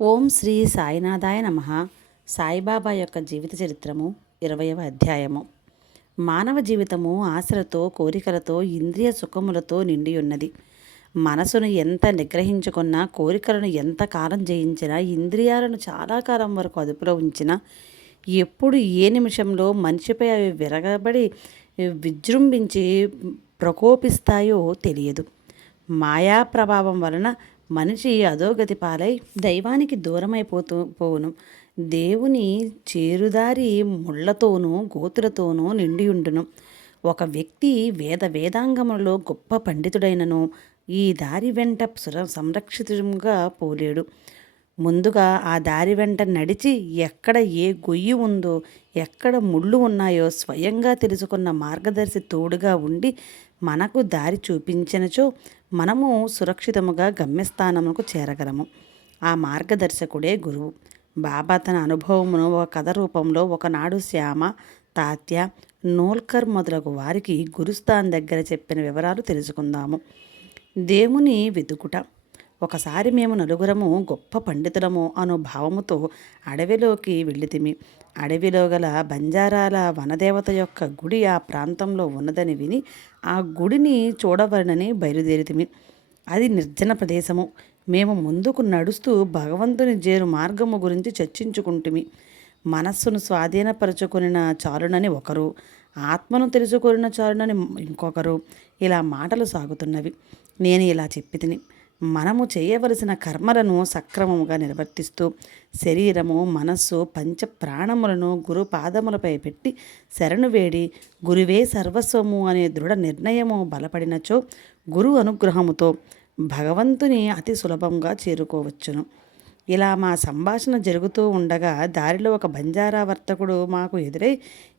ఓం శ్రీ సాయినాథాయ నమః. సాయిబాబా యొక్క జీవిత చరిత్రము 20వ అధ్యాయము. మానవ జీవితము ఆశలతో, కోరికలతో, ఇంద్రియ సుఖములతో నిండి ఉన్నది. మనసును ఎంత నిగ్రహించుకున్నా, కోరికలను ఎంత కాలం జయించినా, ఇంద్రియాలను చాలా కాలం వరకు అదుపులో ఉంచినా, ఎప్పుడు ఏ నిమిషంలో మనిషిపై అవి విరగబడి విజృంభించి ప్రకోపిస్తాయో తెలియదు. మాయా ప్రభావం వలన మనిషి అధోగతి పాలై దైవానికి పోవును. దేవుని చేరుదారి ముళ్లతోనూ గోతులతోనూ నిండియుండును. ఒక వ్యక్తి వేదాంగములలో గొప్ప పండితుడైనను ఈ దారి వెంట సంరక్షితంగా పోలేడు. ముందుగా ఆ దారి వెంట నడిచి ఎక్కడ ఏ గొయ్యి ఉందో, ఎక్కడ ముళ్ళు ఉన్నాయో స్వయంగా తెలుసుకున్న మార్గదర్శి తోడుగా ఉండి మనకు దారి చూపించినచో మనము సురక్షితముగా గమ్యస్థానముకు చేరగలము. ఆ మార్గదర్శకుడే గురువు. బాబా తన అనుభవమును ఒక కథ రూపంలో ఒకనాడు శ్యామ, తాత్య, నోల్కర్ మొదలగు వారికి గురుస్థాన్ దగ్గర చెప్పిన వివరాలు తెలుసుకుందాము. దేవుని వెతుకుట. ఒకసారి మేము నలుగురము గొప్ప పండితులము అను భావముతో అడవిలోకి వెళ్ళితిమి. అడవిలో గల బంజారాల వనదేవత యొక్క గుడి ఆ ప్రాంతంలో ఉన్నదని విని ఆ గుడిని చూడవలనని బయలుదేరితిమి. అది నిర్జన ప్రదేశము. మేము ముందుకు నడుస్తూ భగవంతుని చేరు మార్గము గురించి చర్చించుకుంటుమి. మనస్సును స్వాధీనపరుచుకున్న చాలునని ఒకరు, ఆత్మను తెలుసుకున్న చాలునని ఇంకొకరు, ఇలా మాటలు సాగుతున్నవి. నేను ఇలా చెప్పి తిని, మనము చేయవలసిన కర్మలను సక్రమముగా నిర్వర్తిస్తూ శరీరము, మనస్సు, పంచ ప్రాణములను గురు పాదములపై పెట్టి శరణు వేడి గురువే సర్వస్వము అనే దృఢ నిర్ణయము బలపడినచో గురు అనుగ్రహముతో భగవంతుని అతి సులభంగా చేరుకోవచ్చును. ఇలా మా సంభాషణ జరుగుతూ ఉండగా దారిలో ఒక బంజారా వర్తకుడు మాకు ఎదురై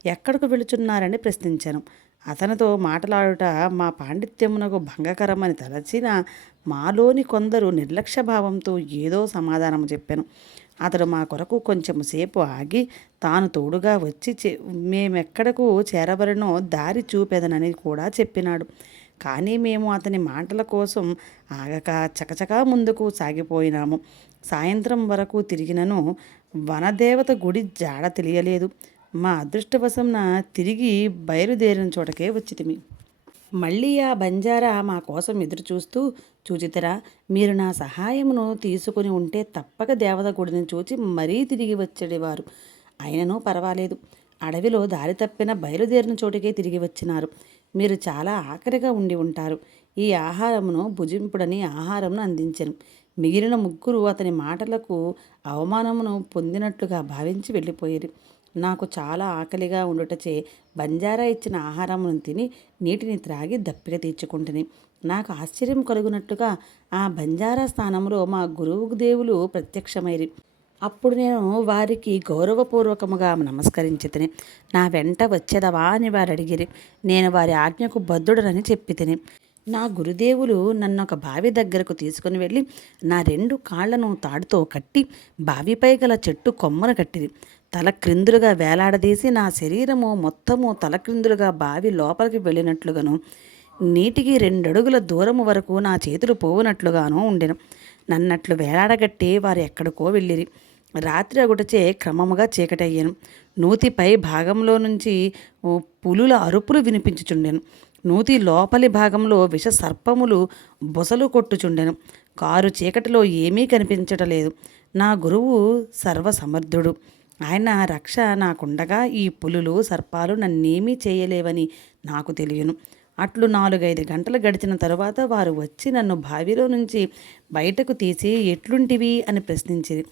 ఎక్కడికి వెళుచున్నారని ప్రశ్నించాను. అతనితో మాట్లాడుట మా పాండిత్యమునకు భంగకరమని తలచిన మాలోని కొందరు నిర్లక్ష్య భావంతో ఏదో సమాధానం చెప్పాను. అతడు మా కొరకు కొంచెం సేపు ఆగి తాను తోడుగా వచ్చి మేమెక్కడకు చేరవలనో దారి చూపెదనని కూడా చెప్పినాడు. కానీ మేము అతని మాటల కోసం ఆగక చకచకా ముందుకు సాగిపోయినాము. సాయంత్రం వరకు తిరిగినను వనదేవత గుడి జాడ తెలియలేదు. మా అదృష్టవశంన తిరిగి బయలుదేరిన చోటకే వచ్చితిమి. మళ్ళీ ఆ బంజారా మా కోసం ఎదురుచూస్తూ, చూచితరా, మీరు నా సహాయమును తీసుకుని ఉంటే తప్పక దేవత గుడిని చూచి మరీ తిరిగి వచ్చేవారు. అయినను పర్వాలేదు, అడవిలో దారి తప్పిన బయలుదేరిన చోటికే తిరిగి వచ్చినారు. మీరు చాలా ఆఖరిగా ఉండి ఉంటారు. ఈ ఆహారమును భుజింపుడని ఆహారమును అందించెను. మిగిలిన ముగ్గురు అతని మాటలకు అవమానమును పొందినట్లుగా భావించి వెళ్ళిపోయారు. నాకు చాలా ఆకలిగా ఉండుటచే బంజారా ఇచ్చిన ఆహారమును తిని నీటిని త్రాగి దప్పిక తీర్చుకుంటుని. నాకు ఆశ్చర్యం కలుగునట్టుగా ఆ బంజారా స్థానంలో మా గురువు దేవులు ప్రత్యక్షమైరి. అప్పుడు నేను వారికి గౌరవపూర్వకముగా నమస్కరించి తిని, నా వెంట వచ్చేదవా అని వారు అడిగిరి. నేను వారి ఆజ్ఞకు బద్ధుడనని చెప్పి తిని, నా గురుదేవులు నన్ను ఒక బావి దగ్గరకు తీసుకుని వెళ్ళి నా 2 కాళ్లను తాడుతో కట్టి బావిపై గల చెట్టు కొమ్మను కట్టిరి. తల క్రిందులుగా వేలాడదీసి నా శరీరము మొత్తము తలక్రిందులుగా బావి లోపలికి వెళ్ళినట్లుగాను, నీటికి 2 అడుగుల దూరము వరకు నా చేతులు పోవునట్లుగానూ ఉండెను. నన్నట్లు వేలాడగట్టి వారు ఎక్కడికో వెళ్ళిరి. రాత్రి అగుటచే క్రమముగా చీకటయ్యాను. నూతిపై భాగంలో నుంచి పులుల అరుపులు వినిపించుచుండెను. నూతి లోపలి భాగంలో విష సర్పములు బొసలు కొట్టుచుండెను. కారు చీకటిలో ఏమీ కనిపించటలేదు. నా గురువు సర్వసమర్థుడు. ఆయన రక్ష నాకుండగా ఈ పులులు సర్పాలు నన్నేమీ చేయలేవని నాకు తెలియను. అట్లు 4-5 గంటలు గడిచిన తరువాత వారు వచ్చి నన్ను బావిలో నుంచి బయటకు తీసి ఎట్లుంటివి అని ప్రశ్నించిరి.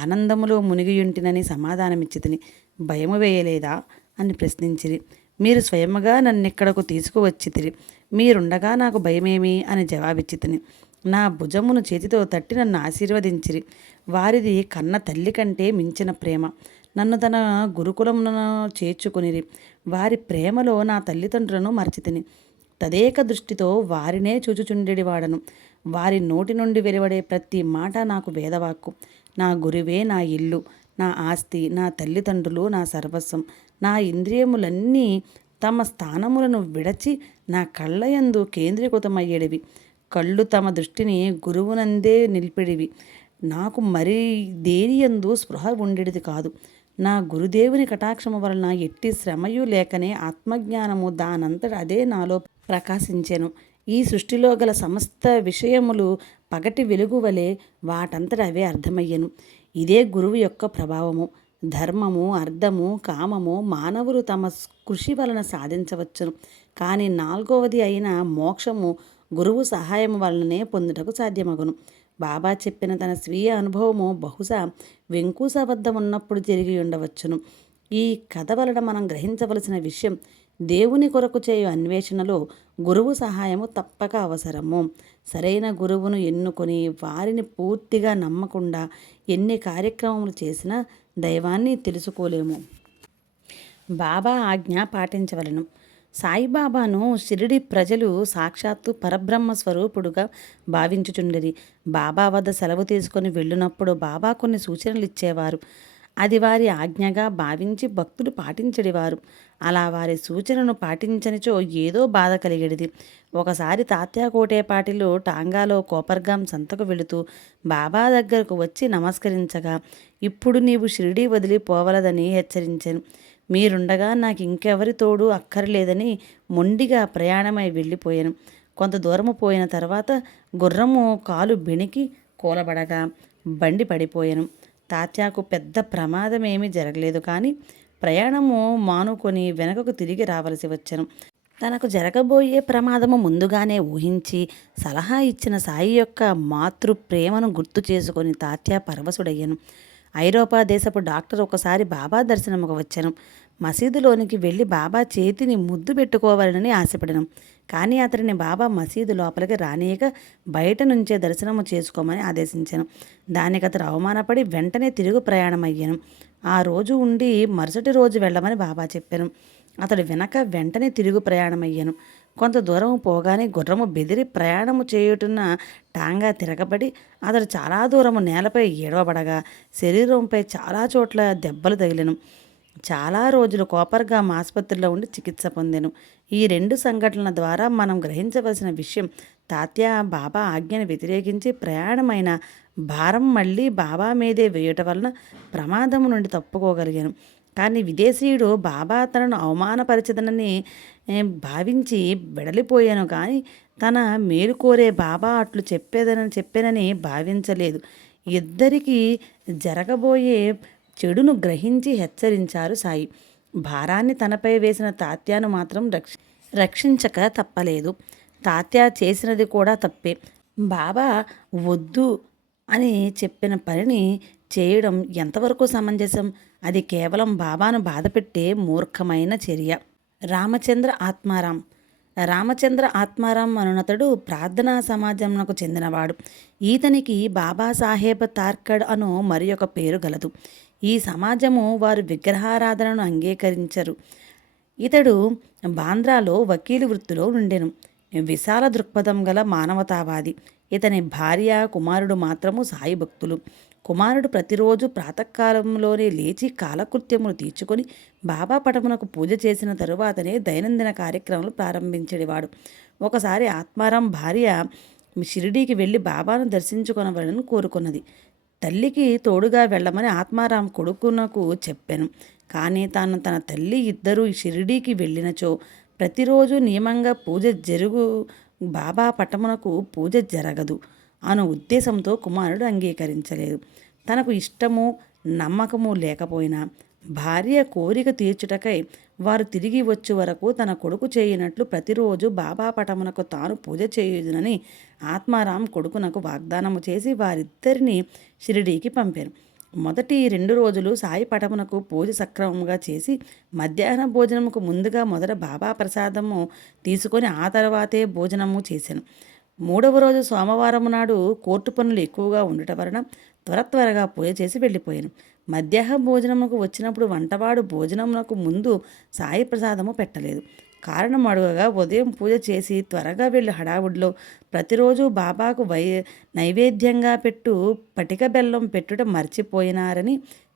ఆనందములో మునిగియుంటినని సమాధానమిచ్చితిని. భయము వేయలేదా అని ప్రశ్నించిరి. మీరు స్వయముగా నన్నిక్కడకు తీసుకువచ్చితిరి. మీరుండగా నాకు భయమేమి అని జవాబిచ్చితిని. నా భుజమును చేతితో తట్టి నన్ను ఆశీర్వదించిరి. వారిది కన్న తల్లి కంటే మించిన ప్రేమ. నన్ను తన గురుకులమును చేర్చుకునిరి. వారి ప్రేమలో నా తల్లిదండ్రులను మరచితిని. తదేక దృష్టితో వారినే చూచుచుండెడివాడను. వారి నోటి నుండి వెలువడే ప్రతి మాట నాకు వేదవాక్కు. నా గురువే నా ఇల్లు, నా ఆస్తి, నా తల్లిదండ్రులు, నా సర్వస్వం. నా ఇంద్రియములన్నీ తమ స్థానములను విడచి నా కళ్ళయందు కేంద్రీకృతమయ్యేడివి. కళ్ళు తమ దృష్టిని గురువునందే నిలిపెడివి. నాకు మరి దేని యందు స్పృహ ఉండేది కాదు. నా గురుదేవుని కటాక్షము వలన ఎట్టి శ్రమయు లేకనే ఆత్మజ్ఞానము దానంతట అదే నాలో ప్రకాశించెను. ఈ సృష్టిలో గల సమస్త విషయములు పగటి వెలుగు వలె వాటంతట అవే అర్థమయ్యెను. ఇదే గురువు యొక్క ప్రభావము. ధర్మము, అర్థము, కామము మానవులు తమ కృషి వలన సాధించవచ్చును. కానీ నాలుగవది అయిన మోక్షము గురువు సహాయం వలననే పొందుటకు సాధ్యమగును. బాబా చెప్పిన తన స్వీయ అనుభవము బహుశా వెంకూస వద్ద ఉన్నప్పుడు జరిగి ఉండవచ్చును. ఈ కథ వలన మనం గ్రహించవలసిన విషయం, దేవుని కొరకు చేయు అన్వేషణలో గురువు సహాయము తప్పక అవసరము. సరైన గురువును ఎన్నుకొని వారిని పూర్తిగా నమ్మకుండా ఎన్ని కార్యక్రమములు చేసినా దైవాన్ని తెలుసుకోలేము. బాబా ఆజ్ఞ పాటించవలను. సాయిబాబాను షిరిడి ప్రజలు సాక్షాత్తు పరబ్రహ్మ స్వరూపుడుగా భావించుచుండిరి. బాబా వద్ద సెలవు తీసుకొని వెళ్ళినప్పుడు బాబా కొన్ని సూచనలు ఇచ్చేవారు. అది వారి ఆజ్ఞగా భావించి భక్తులు పాటించడివారు. అలా వారి సూచనను పాటించనిచో ఏదో బాధ కలిగేది. ఒకసారి తాత్యా కోటేపాటిలో టాంగాలో కోపర్గాం సంతకు వెళుతూ బాబా దగ్గరకు వచ్చి నమస్కరించగా, ఇప్పుడు నీవు షిరిడీ వదిలి పోవలదని హెచ్చరించాను. మీరుండగా నాకు ఇంకెవరి తోడు అక్కర్లేదని మొండిగా ప్రయాణమై వెళ్ళిపోయాను. కొంత దూరము పోయిన తర్వాత గుర్రము కాలు బెణికి కూలబడగా బండి పడిపోయాను. తాత్యాకు పెద్ద ప్రమాదమేమీ జరగలేదు, కానీ ప్రయాణము మానుకొని వెనకకు తిరిగి రావలసి వచ్చాను. తనకు జరగబోయే ప్రమాదము ముందుగానే ఊహించి సలహా ఇచ్చిన సాయి యొక్క మాతృ ప్రేమను గుర్తు చేసుకొని తాత్యా పరవశుడయ్యను. ఐరోపా దేశపు డాక్టర్ ఒకసారి బాబా దర్శనముకు వచ్చాను. మసీదులోనికి వెళ్ళి బాబా చేతిని ముద్దు పెట్టుకోవాలని ఆశపడను. కానీ అతడిని బాబా మసీదు లోపలికి రానియక బయట నుంచే దర్శనము చేసుకోమని ఆదేశించాను. దానికి అతడు అవమానపడి వెంటనే తిరుగు ప్రయాణం అయ్యాను. ఆ రోజు ఉండి మరుసటి రోజు వెళ్ళమని బాబా చెప్పాను. అతడు వెంటనే తిరుగు ప్రయాణమయ్యాను. కొంత దూరం పోగానే గుర్రము బెదిరి ప్రయాణము చేయుటున్న టాంగా తిరగబడి అతడు చాలా దూరము నేలపై ఏడవబడగా శరీరంపై చాలా చోట్ల దెబ్బలు తగిలెను. చాలా రోజులు కోపర్గాం ఆసుపత్రిలో ఉండి చికిత్స పొందాను. ఈ రెండు సంఘటనల ద్వారా మనం గ్రహించవలసిన విషయం, తాత్యా బాబా ఆజ్ఞను వ్యతిరేకించి ప్రయాణమైన భారం మళ్ళీ బాబా మీదే వేయటం వలన ప్రమాదం నుండి తప్పుకోగలిగాను. కానీ విదేశీయుడు బాబా తనను అవమానపరిచదనని భావించి వెడలిపోయాను, కానీ తన మేలు కోరే బాబా అట్లు చెప్పానని భావించలేదు. ఇద్దరికీ జరగబోయే చెడును గ్రహించి హెచ్చరించారు సాయి. భారాన్ని తనపై వేసిన తాత్యాను మాత్రం రక్షించక తప్పలేదు. తాత్యా చేసినది కూడా తప్పే. బాబా వద్దు అని చెప్పిన పనిని చేయడం ఎంతవరకు సమంజసం? అది కేవలం బాబాను బాధపెట్టే మూర్ఖమైన చర్య. రామచంద్ర ఆత్మారాం అనునతడు ప్రార్థనా సమాజంకు చెందినవాడు. ఈతనికి బాబాసాహెబ్ తార్కడ్ అను మరి ఒక పేరు గలదు. ఈ సమాజము వారు విగ్రహారాధనను అంగీకరించరు. ఇతడు బాంద్రాలో వకీలు వృత్తిలో నుండెను. విశాల దృక్పథం గల మానవతావాది. ఇతని భార్య, కుమారుడు మాత్రము సాయి భక్తులు. కుమారుడు ప్రతిరోజు ప్రాతకాలంలోనే లేచి కాలకృత్యములు తీర్చుకొని బాబా పటమునకు పూజ చేసిన తరువాతనే దైనందిన కార్యక్రమాలు ప్రారంభించేవాడు. ఒకసారి ఆత్మారాం భార్య షిరిడీకి వెళ్ళి బాబాను దర్శించుకొనవలని కోరుకున్నది. తల్లికి తోడుగా వెళ్ళమని ఆత్మారాం కొడుకునకు చెప్పాను. కానీ తాను తన తల్లి ఇద్దరూ షిరిడీకి వెళ్ళినచో ప్రతిరోజు నియమంగా పూజ బాబా పటమునకు పూజ జరగదు అను ఉద్దేశంతో కుమారుడు అంగీకరించలేదు. తనకు ఇష్టము నమ్మకము లేకపోయినా భార్య కోరిక తీర్చుటకై వారు తిరిగి వచ్చే వరకు తన కొడుకు చేయనట్లు ప్రతిరోజు బాబా పటమునకు తాను పూజ చేయుదునని ఆత్మారాం కొడుకునకు వాగ్దానము చేసి వారిద్దరిని షిరిడీకి పంపాను. మొదటి 2 రోజులు సాయి పటమునకు పూజ సక్రమంగా చేసి మధ్యాహ్న భోజనముకు ముందుగా మొదట బాబా ప్రసాదము తీసుకొని ఆ తర్వాతే భోజనము చేశాను. 3వ రోజు సోమవారం నాడు కోర్టు పనులు ఎక్కువగా ఉండటం వలన త్వరగా పూజ చేసి వెళ్ళిపోయాను. మధ్యాహ్న భోజనముకు వచ్చినప్పుడు వంటవాడు భోజనమునకు ముందు సాయి ప్రసాదము పెట్టలేదు. కారణం అడుగగా ఉదయం పూజ చేసి త్వరగా వెళ్ళి హడావుడిలో ప్రతిరోజు బాబాకు నైవేద్యంగా పటిక బెల్లం పెట్టుట మర్చిపోయినారని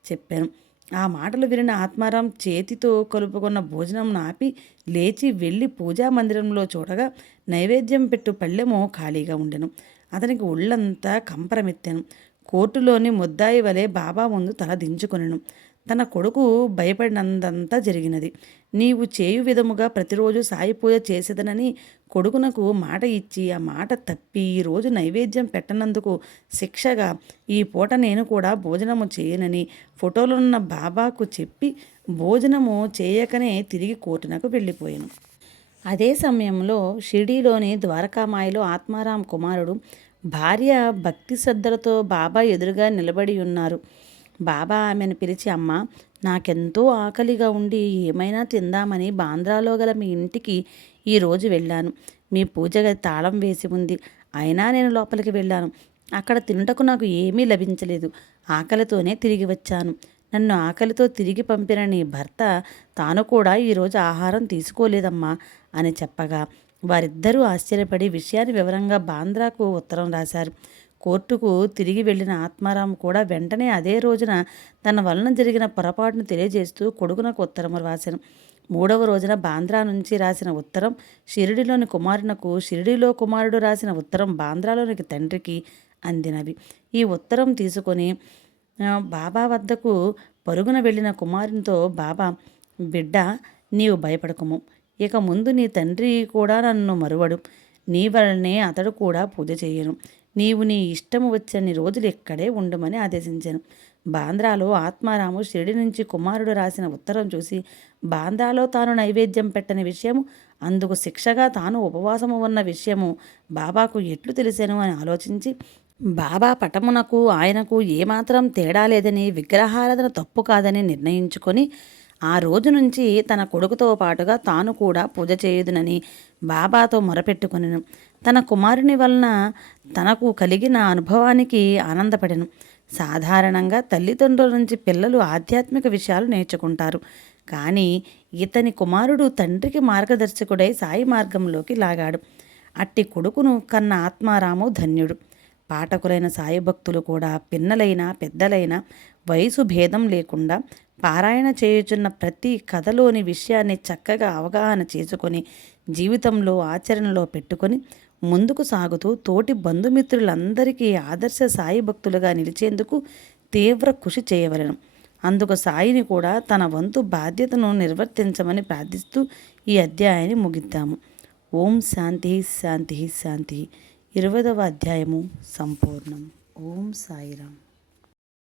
చెప్పాను. ఆ మాటలు వినిన ఆత్మారాం చేతితో కలుపుకున్న భోజనం ఆపి లేచి వెళ్ళి పూజా మందిరంలో చూడగా నైవేద్యం పెట్టు పళ్ళెము ఖాళీగా ఉండెను. అతనికి ఒళ్ళంతా కంపరమెత్తాను. కోర్టులోని ముద్దాయి వలె బాబా ముందు తల దించుకొనెను. తన కొడుకు భయపడినందంతా జరిగినది. నీవు చేయు విధముగా ప్రతిరోజు సాయి పూజ చేసేదనని కొడుకునకు మాట ఇచ్చి ఆ మాట తప్పి ఈరోజు నైవేద్యం పెట్టనందుకు శిక్షగా ఈ పూట నేను కూడా భోజనము చేయనని ఫోటోలున్న బాబాకు చెప్పి భోజనము చేయకనే తిరిగి కోర్టునకు వెళ్ళిపోయాను. అదే సమయంలో షిరిడీలోని ద్వారకామాయిలో ఆత్మారాం కుమారుడు భార్య భక్తి శ్రద్ధలతో బాబా ఎదురుగా నిలబడి ఉన్నారు. బాబా ఆమెను పిలిచి, అమ్మ, నాకెంతో ఆకలిగా ఉండి ఏమైనా తిందామని బాంద్రాలో గల మీ ఇంటికి ఈరోజు వెళ్ళాను. మీ పూజ గది తాళం వేసి ఉంది. అయినా నేను లోపలికి వెళ్ళాను. అక్కడ తినుటకు నాకు ఏమీ లభించలేదు. ఆకలితోనే తిరిగి వచ్చాను. నన్ను ఆకలితో తిరిగి పంపిన నీ భర్త తాను కూడా ఈరోజు ఆహారం తీసుకోలేదమ్మా అని చెప్పగా వారిద్దరూ ఆశ్చర్యపడి విషయాన్ని వివరంగా బాంద్రాకు ఉత్తరం రాశారు. కోర్టుకు తిరిగి వెళ్ళిన ఆత్మారాం కూడా వెంటనే అదే రోజున తన వలన జరిగిన పొరపాటును తెలియజేస్తూ కొడుకునకు ఉత్తరం రాశాను. 3వ రోజున బాంద్రా నుంచి రాసిన ఉత్తరం షిరిడిలోని కుమారునకు, షిరిడిలో కుమారుడు రాసిన ఉత్తరం బాంద్రాలోని తండ్రికి అందినవి. ఈ ఉత్తరం తీసుకొని బాబా వద్దకు పరుగున వెళ్ళిన కుమారునితో, బాబా, బిడ్డ, నీవు భయపడకము. ఇక ముందు నీ తండ్రి కూడా నన్ను మరువడు. నీ వలనే అతడు కూడా పూజ చేయను. నీవు నీ ఇష్టము వచ్చని రోజులు ఇక్కడే ఉండమని ఆదేశించాను. బాంద్రాలో ఆత్మారాము షిరిడి నుంచి కుమారుడు రాసిన ఉత్తరం చూసి బాంద్రాలో తాను నైవేద్యం పెట్టని విషయము, అందుకు శిక్షగా తాను ఉపవాసము ఉన్న విషయము బాబాకు ఎట్లు తెలిసాను అని ఆలోచించి బాబా పటమునకు ఆయనకు ఏమాత్రం తేడా లేదని, విగ్రహారాధన తప్పు కాదని నిర్ణయించుకొని ఆ రోజు నుంచి తన కొడుకుతో పాటుగా తాను కూడా పూజ చేయుదునని బాబాతో మొరపెట్టుకొనెను. తన కుమారుని వలన తనకు కలిగిన అనుభవానికి ఆనందపడెను. సాధారణంగా తల్లిదండ్రుల నుంచి పిల్లలు ఆధ్యాత్మిక విషయాలు నేర్చుకుంటారు. కానీ ఇతని కుమారుడు తండ్రికి మార్గదర్శకుడై సాయి మార్గంలోకి లాగాడు. అట్టి కొడుకును కన్న ఆత్మారాము ధన్యుడు. పాఠకులైన సాయి భక్తులు కూడా పిన్నలైన పెద్దలైన వయసు భేదం లేకుండా పారాయణ చేయుచున్న ప్రతి కథలోని విషయాన్ని చక్కగా అవగాహన చేసుకొని జీవితంలో ఆచరణలో పెట్టుకొని ముందుకు సాగుతూ తోటి బంధుమిత్రులందరికీ ఆదర్శ సాయి భక్తులుగా నిలిచేందుకు తీవ్ర కృషి చేయవలెను. అందుకు సాయిని కూడా తన వంతు బాధ్యతను నిర్వర్తించమని ప్రార్థిస్తూ ఈ అధ్యాయాన్ని ముగిద్దాము. ఓం శాంతి శాంతి శాంతి. 20వ అధ్యాయము సంపూర్ణం. ఓం సాయిరాం.